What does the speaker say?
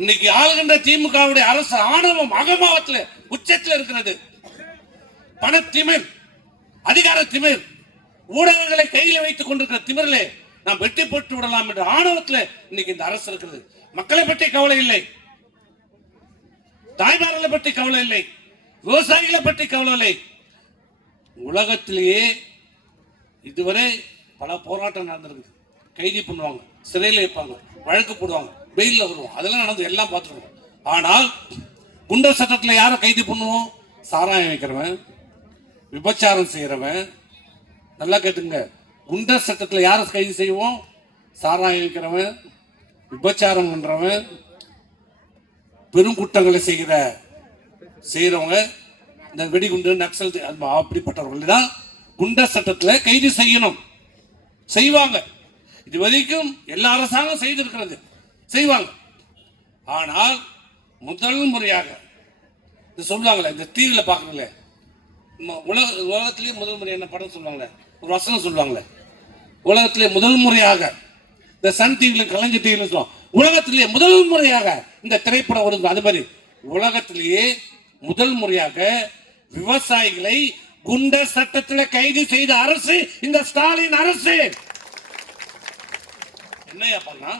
இன்னைக்கு ஆளுகின்ற திமுகவுடைய அரசு ஆணவம் அகமாவத்தில் உச்சத்தில் இருக்கிறது. பணத்திமிர், அதிகார திமிர், ஊடகங்களை கையில் வைத்துக் கொண்டிருக்கிற திமிரிலே நாம் வெற்றி போட்டு விடலாம் என்ற ஆணவத்தில் இன்னைக்கு இந்த அரசு இருக்கிறது. மக்களை பற்றி கவலை இல்லை, தாய்மார்களை பற்றி கவலை இல்லை, விவசாயிகளை பற்றி கவலை இல்லை. உலகத்திலேயே இதுவரை பல போராட்டம் நடந்திருக்கு. கைது பண்ணுவாங்க, சிறையில் வைப்பாங்க, வழக்கு போடுவாங்க, பெயில வருவோம், அதெல்லாம் நடந்து எல்லாம் பார்த்துருவோம். ஆனால் குண்டர் சட்டத்தில் யாரை கைது பண்ணுவோம்? சாராயம் வைக்கிறவன், விபச்சாரம் செய்யறவன். நல்லா கேட்டுங்க, குண்டர் சட்டத்தில் யாரை கைது செய்வோம்? சாராயம் வைக்கிறவன், விபச்சாரம் பண்றவன், பெருங்குற்றங்களை செய்யறவங்க, இந்த வெடிகுண்டு, நக்சல், அப்படிப்பட்டவர்கள் தான் குண்டர் சட்டத்தில் கைது செய்யணும். செய்வாங்க. இது வரைக்கும் எல்லா அரசாங்கம் செய்திருக்கிறது, செய்வாங்க. ஆனால் முதல் முறையாக சொல்லுவாங்களே, இந்த டிவியில பாக்கணுங்களே, உலகத்திலேயே முதல் முறை என்ன படம் சொல்லுவாங்களே, ஒரு வசனம் சொல்லுவாங்களே, உலகத்திலே முதல் முறையாக இந்த சன் டிவியில, கலைஞர் டிவியில சொல்லுவாங்க, உலகத்திலேயே முதல் முறையாக இந்த திரைப்படம் வருது. அது மாதிரி உலகத்திலேயே முதல் முறையாக விவசாயிகளை குண்டர் சட்டத்தில் கைது செய்த அரசு இந்த ஸ்டாலின் அரசு. என்னையா பண்ணா?